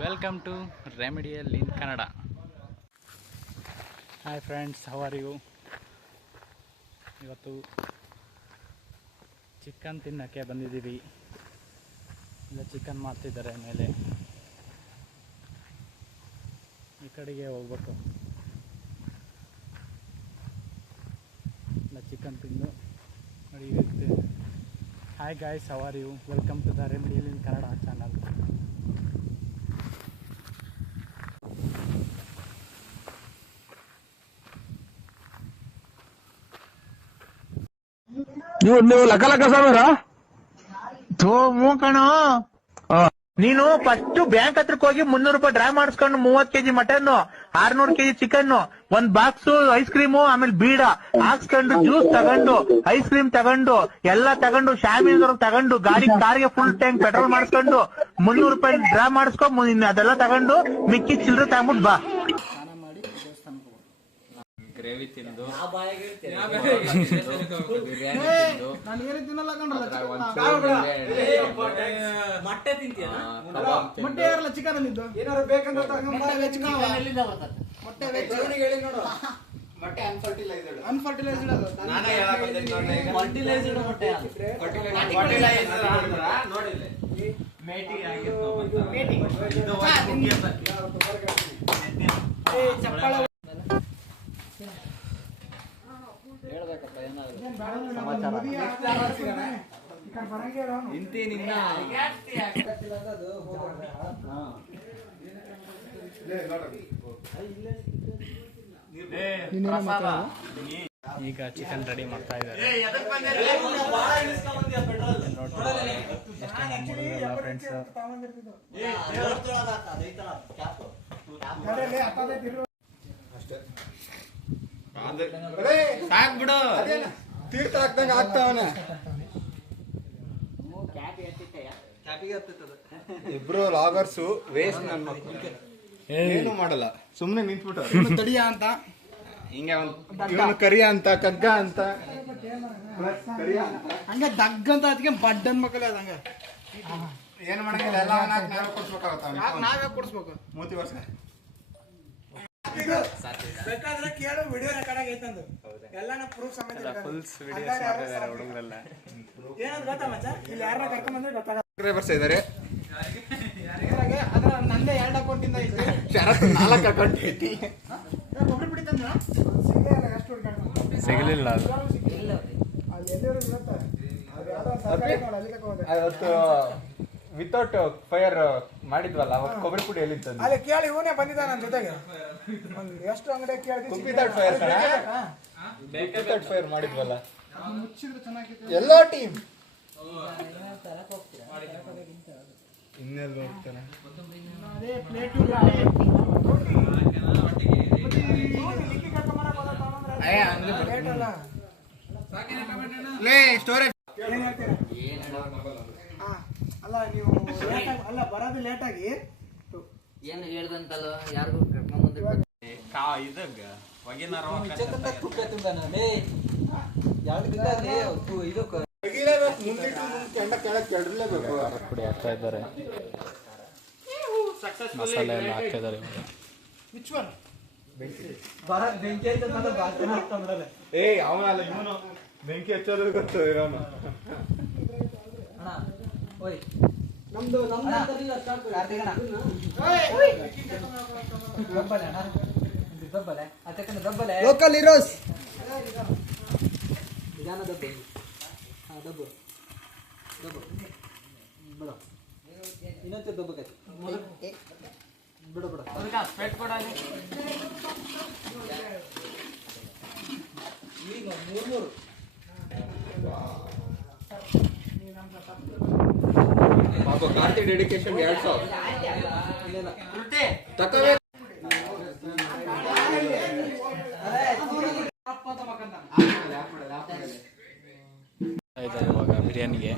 Welcome to Remedial in Kannada. Hi friends, how are you? ಇವತ್ತು chicken ತಿನ್ನಕ್ಕೆ ಬಂದಿದ್ದೀವಿ. ಇಲ್ಲ ಚಿಕನ್ ಮಾಡ್ತಿದ್ದಾರೆ ಮೇಲೆ. ಈ ಕಡೆಗೆ ಹೋಗ್ಬೇಕು. ಇಲ್ಲ ಚಿಕನ್ ತಿಂದು ನಡೆಯುತ್ತೆ. Hi guys, how are you? Welcome to the Remedial in Kannada channel. ನೀವು ಲಕ್ಕ ಸಾಮರ ಕಣ ನೀನು ಫಸ್ಟ್ ಬ್ಯಾಂಕ್ ಹತ್ರಕ್ಕೆ ಹೋಗಿ 300 ರೂಪಾಯಿ ಡ್ರಾ ಮಾಡಿಸ್ಕೊಂಡು 30 ಕೆಜಿ ಮಟನ್ 600 ಕೆಜಿ ಚಿಕನ್ ಒಂದ್ ಬಾಕ್ಸ್ ಐಸ್ ಕ್ರೀಮು ಆಮೇಲೆ ಬೀಡ ಹಾಕ್ಸ್ಕೊಂಡು ಜ್ಯೂಸ್ ತಗೊಂಡು ಐಸ್ ಕ್ರೀಮ್ ತಗೊಂಡು ಎಲ್ಲ ತಗೊಂಡು ಶಾಮಿಲ್ ತಗೊಂಡು ಕಾರ್ಗೆ ಫುಲ್ ಟ್ಯಾಂಕ್ ಪೆಟ್ರೋಲ್ ಮಾಡಿಸ್ಕೊಂಡು 300 ರೂಪಾಯಿ ಡ್ರಾ ಮಾಡಿಸ್ಕೊ ಅದೆಲ್ಲ ತಗೊಂಡು ಮಿಕ್ಕಿ ಚಿಲ್ಲರೆ ತಗೊಂಡ್ಬಿಟ್ಟು ಬಾ. ಗ್ರೇವಿ ತಿಂದು ಮೊಟ್ಟೆ ತಿಂತೀಯ ಮೊಟ್ಟೆ ಯಾರಲ್ಲ ಚಿಕನ್ ಅಂದಿದ್ದು ಏನಾರು ಬೇಕಂತ ಮೊಟ್ಟೆ ಹೇಳಿ ನೋಡು ಮೊಟ್ಟೆ ಅನ್ಫರ್ಟಿಲೈಸ್ಡ್ ಅದು ನಾನೇ ಹೇಳಕ್ಕೆ ಫರ್ಟಿಲೈಸ್ಡ್ ಮೊಟ್ಟೆ ಫರ್ಟಿಲೈಸ್ಡ್ ಅಂದ್ರ ನೋಡಿಲ್ಲ ಮೇಟಿಂಗ್ ಆಗಿತ್ತು ಮೇಟಿಂಗ್ ಇದು ಚಪ್ಪಳ ಹೇಳ್ಬೇಕಪ್ಪ ಏನಾದ್ರು ಇಂತೇನಿನ್ನ ಈಗ ಚಿಕನ್ ರೆಡಿ ಮಾಡ್ತಾ ಇದ್ದಾರೆ ಫ್ರೆಂಡ್ಸ್. ಸಾಕ್ಬಿಡು ತೀರ್ಥ ಹಾಕ್ದಂಗ ಆಗ್ತಾವನ ಇಬ್ರು ಲಾಗರ್ಸು ವೇಸ್ಟ್ ನನ್ನ ಮಕ್ಕಳು ಏನು ಮಾಡಲ್ಲ ಸುಮ್ನೆ ನಿಂತ್ಬಿಟ್ಟು ತಡಿಯ ಅಂತ ಹಿಂಗೆ ಇವನು ಕರಿಯ ಅಂತ ಕಗ್ಗ ಅಂತ ಹಂಗ ದಗ್ ಅಂತ ಅದಕ್ಕೆ ಬಡ್ಡನ್ ಮಕ್ಕಳು ಅದಂಗ ಏನ್ ಮಾಡಂಗಿಲ್ಲ ಎಲ್ಲ ನಾವೇ ಕೊಡ್ಸ್ಬೇಕಾಗತ್ತ ನಾವೇ ಕೊಡ್ಸ್ಬೇಕು ಮೂತಿ ವರ್ಷ ಬೇಕಾದ್ರೆ ಕೇಳು ವಿಡಿಯೋ ರೆಕಾರ್ಡ್ ಆಗೈತಂದು ಎಲ್ಲಾನ ಪ್ರೂಫ್ ಸಮೇತ ಫುಲ್ಸ್ ವಿಡಿಯೋಸ್ ಮಾಡ್ತಿದ್ದಾರೆ ಹುಡುಗರೆಲ್ಲ. ಏನಂತ ಗೊತ್ತಾ ಮಚ್ಚ ಇಲ್ಲಿ ಯಾರನ್ನ ಕರ್ಕೊಂಡ್ ಬಂದ್ರೆ ಗೊತ್ತಾಗ ಸಬ್ಸ್ಕ್ರೈಬರ್ಸ್ ಇದಾರೆ. ಅದ್ರ ನಂದೇ 2 ಅಕೌಂಟಿಂದ ಐತೆ ಶರತ್ 4 ಅಕೌಂಟ್ ಐತಿ. ಒಬ್ರು ಬಿಡಿತಂದ್ರ ಎಷ್ಟು ಹುಡುಗಾಡ ಸಿಗಲಿಲ್ಲ ಅದು. ಅಲ್ಲಿ ಎಲ್ಲರೂ ಇರುತ್ತೆ ಅದು ಯಾವ್ದೋ ಸರ್ಕಾರಿ ನೋಡ ಅಲ್ಲಿ ತಗೊಂಡೆ ಅವತ್ತು ವಿತೌಟ್ ಫೈರ್ ಮಾಡಿದ್ವಲ್ಲ ಅವತ್ತು ಕೊಬ್ಬರಿ ಪುಡಿ ಎಲ್ಲಿ ತಂದು ಅಲ್ಲಿ ಕೇಳಿ ಇವನೇ ಬಂದಿದ್ದ ನನ್ನ ಜೊತೆಗೆ ಎಷ್ಟು ಅಂಗಡಿ ಕೇಳಿದ್ವಿ ವಿತೌಟ್ ಫೈರ್ ವಿತೌಟ್ ಫೈರ್ ಮಾಡಿದ್ವಲ್ಲ ಮುಚ್ಚಿದ್ರೆ ಚೆನ್ನಾಗಿತ್ತು ಎಲ್ಲಾ ಟೀಮ್ ಇನ್ನೆಲ್ಲ ಹೋಗ್ತಾನೆ ಅದೇ ಪ್ಲೇಟ್ ಅಲ್ಲ ನೀವು ಅಲ್ಲ ಬರೋದು ಲೇಟ್ ಆಗಿ ಏನು ಹೇಳ್ದಂತಲ್ಲ ಯಾರಿಗೂ ಕರ್ಕೊಂಡ್ ಬಂದಿರ್ಬೇಕು ಪುಡಿ ಹಾಕ್ತಾ ಇದ್ದಾರೆ, ಮಸಾಲೆ ಎಲ್ಲ ಹಾಕ್ತಾ ಇದ್ದಾರೆ. ಅವನಲ್ಲ ಇವನು ಬೆಂಕಿ ಹಚ್ಚೋದು ಗೊತ್ತು ಇರೋನು. ನಮ್ದು ಲೋಕಲ್ ಹೀರೋಸ್ ಇನ್ನೊಂದು ದಬ್ಬ ಬಿಡ ಈಗ 300 ಪಾಪ ಕಾರ್ತಿ ಡೆಡಿಕೇಶನ್ 2000 ತಕವೇ ಇವಾಗ ಬಿರಿಯಾನಿಗೆ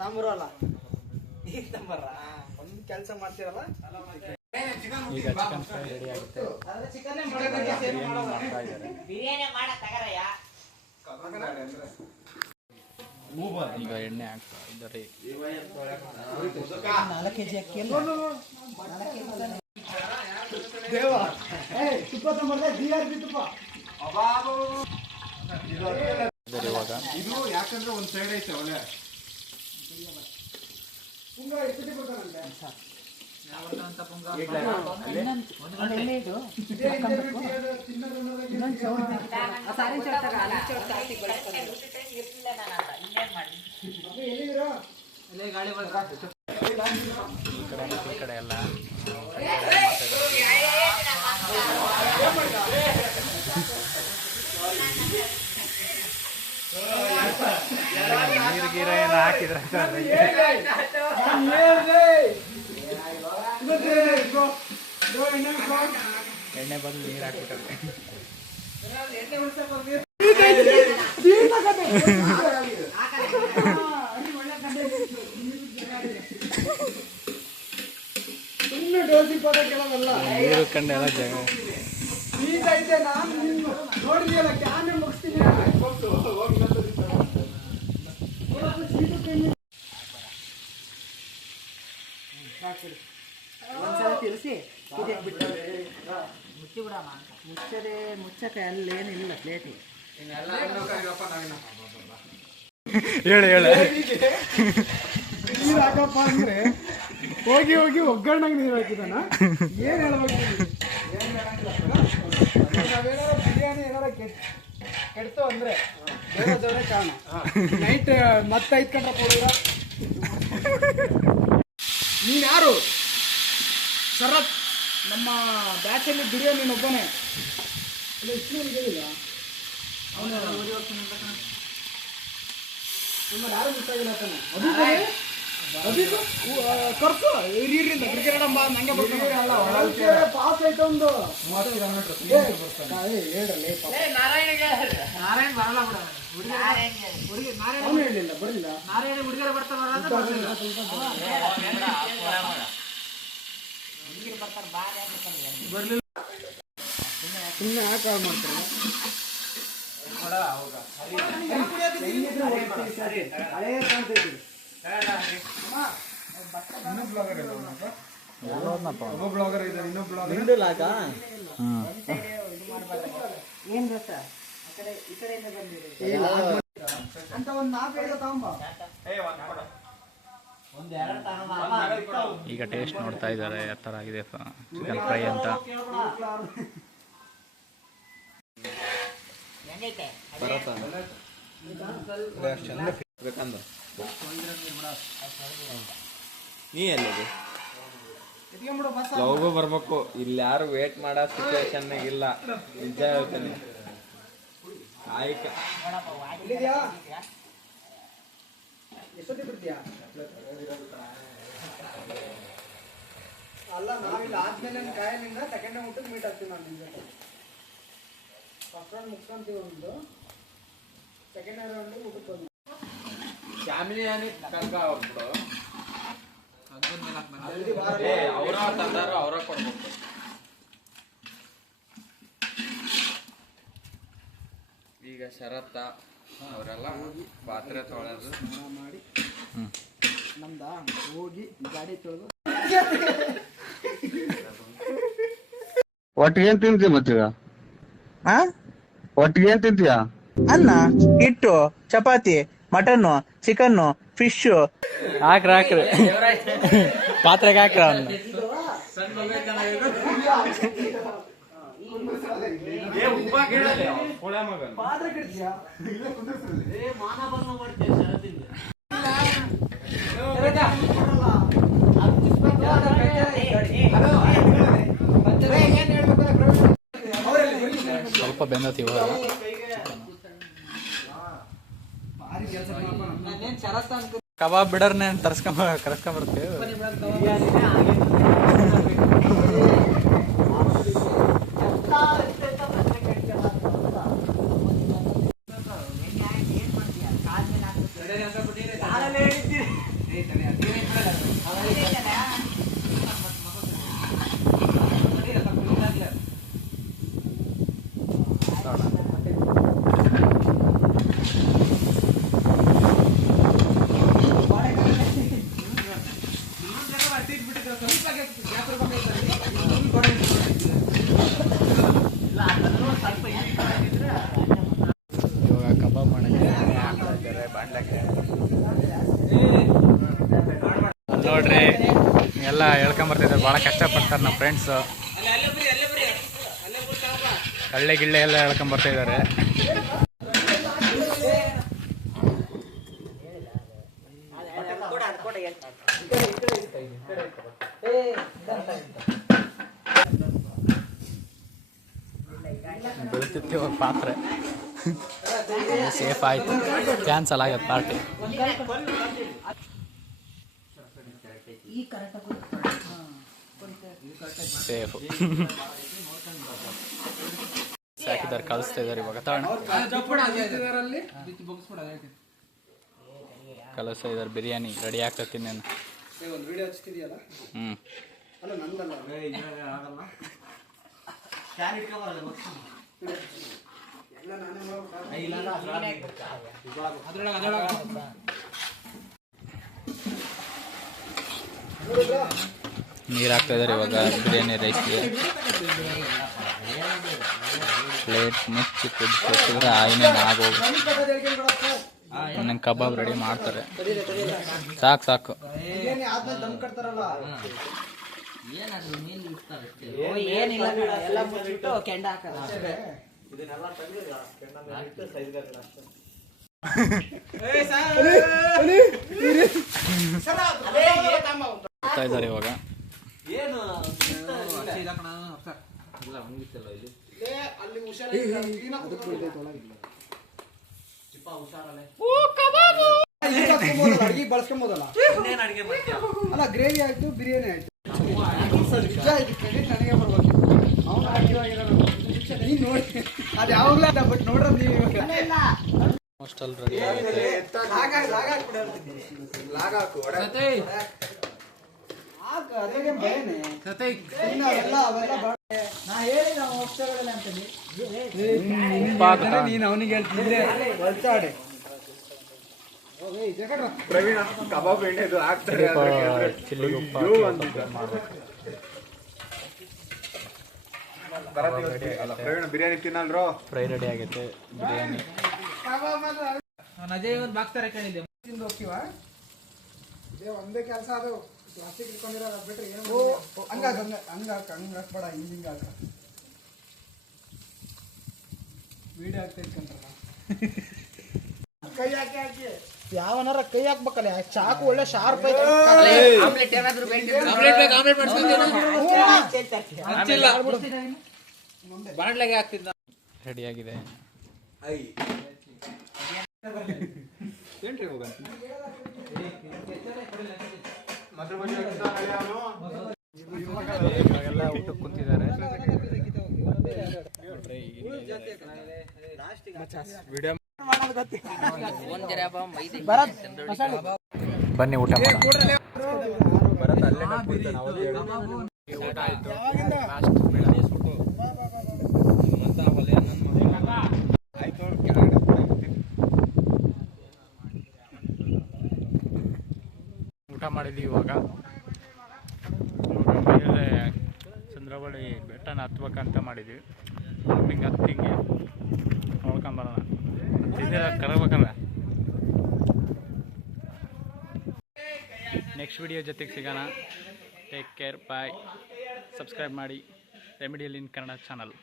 ತಾಂಬರಲ್ಲ ಈಗ ತಾಂಬರ ಒಂದು ಕೆಲಸ ಮಾಡ್ತೀರಲ್ಲ ಈಗ ಚಿಕನ್ ಫ್ರೈ ರೆಡಿ ಆಗುತ್ತೆ. ಬಿರಿಯಾನಿ ಮಾಡ ತಗರಯ್ಯ ಈಗ ಎಣ್ಣೆ ಹಾಕ್ತಾ ಇದ್ದಾರೆ. ದೇವ ತುಪ್ಪ ತಗೊಂಡ್ರೆ GRB ತುಪ್ಪ ಇವಾಗ ಇದು ಯಾಕಂದ್ರೆ ಒಂದ್ ಸೈಡ್ ಐತೆ ಒಳ್ಳೆ ಪುಂಗ ಎಷ್ಟು ಕೊಡ್ತಾನಂತೆ ಎಲ್ಲಿದ್ದೀರಾ ಈ ಕಡೆ ಎಲ್ಲ ನೀರು ಗೀರ ಏನು ಹಾಕಿದ್ರೆ ಎಣ್ಣೆ ಬದಲು ನೀರು ಹಾಕ್ಬಿಟ್ಟಾರೆ. ಸುಮ್ಮನೆ ಡೋಸಿ ಪದ ಕೇಳೋದಲ್ಲ ನೀರು ಕಂಡು ಎಲ್ಲ ಜಾಗ ಈಗ ಐತೆ ನಾನು ನಿನ್ನ ನೋಡಿದ್ಯಲ್ಲ ಕ್ಯಾನ್ ಮುಗಿಸ್ತೀನಿ ಒಂದ್ಸಲ ತಿಳಿಸಿ ಮುಚ್ಚಕ್ಕೆ ಅಲ್ಲೇನಿಲ್ಲ ಪ್ಲೇಟಿಗೆ ಹೇಳು ಹೇಳು ನೀರು ಹಾಕಪ್ಪ ಅಂದ್ರೆ ಹೋಗಿ ಹೋಗಿ ಒಗ್ಗರಣೆಗೆ ನೀರು ಹಾಕಿದಾನ ಏನ್ ಹೇಳ್ಬೇಕು ನಾವೇನಾರ ಬಿರಿಯಾನಿ ಏನಾರ ಕೆಡ್ತು ಅಂದ್ರೆ ಬೇರೆ ಕಾರಣ ನೈಟ್ ಮತ್ತೆ ಐತ್ಕೊಂಡ್ರ ಕೊಡುವ ನೀನ್ ಯಾರು ಶರತ್ ನಮ್ಮ ಬ್ಯಾಚಲ್ಲಿ ಬಿರಿಯಾನಿ ಒಬ್ಬನೇ ಇಲ್ಲ ಇಷ್ಟು ಹೇಳಿಲ್ಲ ನಮ್ಮ ಯಾರು ಗೊತ್ತಾಗಿಲ್ಲ ತಾನೆ ಕರ್ಸು ಇರಿಂದ ಕ್ರಿಕೆಟ್ ನಂಗೆ ಪಾಸ್ ಆಯ್ತು ಒಂದು 30 ಕಿಲೋಮೀಟರ್ ಹೇಳ್ರಲ್ಲ ಅವನು ಹೇಳಿಲ್ಲ ಬರಲಿಲ್ಲ ಸುಮ್ಮನೆ ಯಾಕೆ ಕಾಲ್ ಮಾಡ್ತಾರೆ ಹಳೇ ಕಾಣ್ತೈತಿ ಒಬ್ಬ ಬ್ಲಾಗರ್ ಇದ್ದಾರೆ ಇನ್ನೊಬ್ಬ ಬ್ಲಾಗರ್ ಏನ್ ಗೊತ್ತಾ ಈ ಕಡೆಯಿಂದ ಬಂದಿದೆ ಅಂತ ಒಂದು 4-5 ತಗೊಂಬ ಈಗ ಟೇಸ್ಟ್ ನೋಡ್ತಾ ಇದ್ದಾರೆ ಯಾವ ಥರ ಆಗಿದೆ ಚಿಕನ್ ಫ್ರೈ ಅಂತ. ನೀ ಎಲ್ಲಿದೆ ಎತ್ಕೊಂಡ್ಬಿಡು ಬಸ್ ಲವ್ಗೂ ಬರ್ಬೇಕು ಇಲ್ಲಿ ಯಾರು ವೇಟ್ ಮಾಡೋ ಸಿಚುವೇಶನ್ ಇಲ್ಲ ನಿಜ ಹೇಳ್ತೇನೆ ಆಯ್ಕ ಇಲ್ಲಿದ್ಯಾ ಎಷ್ಟೊತ್ತಿ ಬಿಡ್ತೀಯಾ ಅಲ್ಲ ನಾವಿಲ್ಲಿ ಆದ್ಮೇಲೆ ಕಾಯಲಿಂದ ಸೆಕೆಂಡ್ ಊಟಕ್ಕೆ ಮೀಟ್ ಆಗ್ತೀವಿ ನಾನು ನಿಮ್ಗೆ ಫಸ್ಟ್ ರೌಂಡ್ ಮುಗಿಸ್ಕೊಂತೀವಿ ಒಂದು ಸೆಕೆಂಡ್ ರೌಂಡ್ ಊಟಕ್ಕೆ ಬಂದು ಫ್ಯಾಮಿಲಿ ಕರ್ಕ ಹೋಗ್ಬಿಡು ಅವ್ರ ತಂದಾರ ಅವ್ರ ಕೊಡ್ಬೇಕು. ಈಗ ಶರತ್ತ ಅವರೆಲ್ಲ ಪಾತ್ರೆ ತೊಳೆದು ಮಾಡಿ ನಮ್ದ ಹೋಗಿ ಗಾಡಿ ತೊಳೆದು ಒಟ್ಟಿಗೆ ಏನ್ ತಿಂತೀಯ ಮತ್ತೀಗ ಒಟ್ಟಿಗೆ ಏನ್ ತಿಂತೀಯ ಅನ್ನ ಹಿಟ್ಟು ಚಪಾತಿ ಮಟನ್ನು ಚಿಕನ್ನು ಫಿಶ್ ಹಾಕ್ರಿ ಹಾಕ್ರಿ ಪಾತ್ರೆಗೆ ಹಾಕ್ರಿ ಅವನ್ನ. ಪಾತ್ರೆ ಕಿಡ್ತೀಯಾ ಸ್ವಲ್ಪ ಬೆಂದತಿ ಇವಾಗ ಕಬಾಬ್ ಬಿಡರ್ನೆ ಕರ್ಸ್ಕೊಂಬರ್ತೀವಿ. ಇವಾಗ ಕಬಾಬ್ ಮಾಡೋಕ್ಕೆ ಹಾಕ್ತಾ ಇದ್ದಾರೆ ಬಾಂಡ್ಲಕ್ಕೆ. ನೋಡ್ರಿ ಎಲ್ಲ ಹೇಳ್ಕೊಂಬರ್ತಿದ್ದಾರೆ, ಭಾಳ ಕಷ್ಟಪಡ್ತಾರೆ ನಮ್ಮ ಫ್ರೆಂಡ್ಸು. ಕಳ್ಳೆ ಗಿಳ್ಳೆ ಎಲ್ಲ ಹೇಳ್ಕೊಂಬರ್ತಾ ಇದ್ದಾರೆ. ಬೆಳಿತಿತ್ತು ಇವಾಗ ಪಾತ್ರೆ ಸೇಫ್ ಆಯ್ತು, ಕ್ಯಾನ್ಸಲ್ ಆಗ್ಯದ ಪಾರ್ಟಿ. ಸೇಫು ಸಾಕಿದ್ದಾರೆ, ಕಳಿಸ್ತಾ ಇದ್ದಾರೆ ಇವಾಗ. ಕಳಿಸ್ತಾ ಇದ್ದಾರೆ, ಬಿರಿಯಾನಿ ರೆಡಿ ಆಗ್ತತಿ. ನಾನು ನೀರು ಹಾಕ್ತಾ ಇದ್ದಾರೆ ಇವಾಗ ಬಿರಿಯಾನಿ ರೈಸ್ಗೆ. ಪ್ಲೇಟ್ ಮುಚ್ಚಿ ಕುದಿಸಿದ್ರೆ ಇನ್ನೇನು ಆಗೋದು. ಇನ್ನೇನು ಕಬಾಬ್ ರೆಡಿ ಮಾಡ್ತಾರೆ. ಸಾಕು ಸಾಕು. ಏನಿಲ್ಲ, ಎಲ್ಲ ಮುಚ್ಚಿಬಿಟ್ಟು ಕೆಂಡ ಹಾಕೋದು ಅಷ್ಟೇ. ಇದ್ದಾರೆ ಇವಾಗ. ಅಡಿಗೆ ಬಳಸ್ಕೊಂಬೋದಲ್ಲ. ಅಲ್ಲ, ಗ್ರೇವಿ ಆಯ್ತು, ಬಿರಿಯಾನಿ ಆಯ್ತು. ನನಗೆ ಬರ್ಬೇಕು. ನೀನ್ ನೋಡಿ ಅದು ಯಾವಾಗ್ಲೂ ಬಟ್ ನೋಡ್ರ ನೀವು ಹಾಸ್ಟೆಲ್ ರೆಡಿ ಆಗಿದೆ. ನೀನು ಅವನಿಗೆ ಹೇಳ್ತಿದ್ದೆ ಹೊಲ್ಸಾಡೆ. ಪ್ರವೀಣ ಕಬಾಬ್ ಎಣ್ಣೆದು ಹಾಕ್ತಾರೆ, ಚಿಲ್ಲಿ ಉಪ್ಪು ಬಿರಿಯಾನಿ ತಿನ್ನಲ್ರೋ. ಫ್ರೈ ರೆಡಿ ಆಗೈತೆ ಬಿರಿಯಾನಿ. ತಿಂದು ಹೋಗ್ತೀವ, ಒಂದೇ ಕೆಲಸ. ಅದು ಪ್ಲಾಸ್ಟಿಕ್ ಇಟ್ಕೊಂಡಿರೋದು ಬಿಟ್ರೆ ಏನು ಹಂಗಾಕ್ಬೇಡ, ಹಿಂಗ ಹಾಕ. ವೀಡಿಯೋ ಆಗ್ತಾ ಇಟ್ಕೊಂಡ್ರಲ್ಲ, ಕೈ ಹಾಕಿ ಹಾಕಿ ಯಾವನಾರ ಕೈ ಹಾಕ್ಬೇಕಲ್ಲ. ಚಾಕು ಒಳ್ಳೆ ಶಾರ್ಪ್ ಐತೆ. ರೆಡಿ ಆಗಿದೆ. ಇವಾಗೆಲ್ಲ ಊಟಕ್ಕೆ ಕುಂತಿದ್ದಾರೆ. ಬನ್ನಿ ಊಟ ಮಾಡೋಣ. ಊಟ ಆಯ್ತು. ಊಟ ಮಾಡಿದ್ವಿ. ಇವಾಗ ಮೇಲೆ ಚಂದ್ರವಳ್ಳಿ ಬೆಟ್ಟನ ಹತ್ಬೇಕಂತ ಮಾಡಿದ್ವಿ. ಹಿಂಗೆ ಹತ್ತಿಂಗೆ ನೋಡ್ಕೊಂಬರೋಣ. ಹತ್ತಿದ್ದೀರ ಕರಬೇಕಲ್ಲ. ನೆಕ್ಸ್ಟ್ ವಿಡಿಯೋ ಜೊತೆಗೆ ಸಿಗೋಣ. ಟೇಕ್ ಕೇರ್, ಬಾಯ್. ಸಬ್ಸ್ಕ್ರೈಬ್ ಮಾಡಿ ರೆಮಿಡಿಯಲ್ ಇನ್ ಕನ್ನಡ ಚಾನಲ್.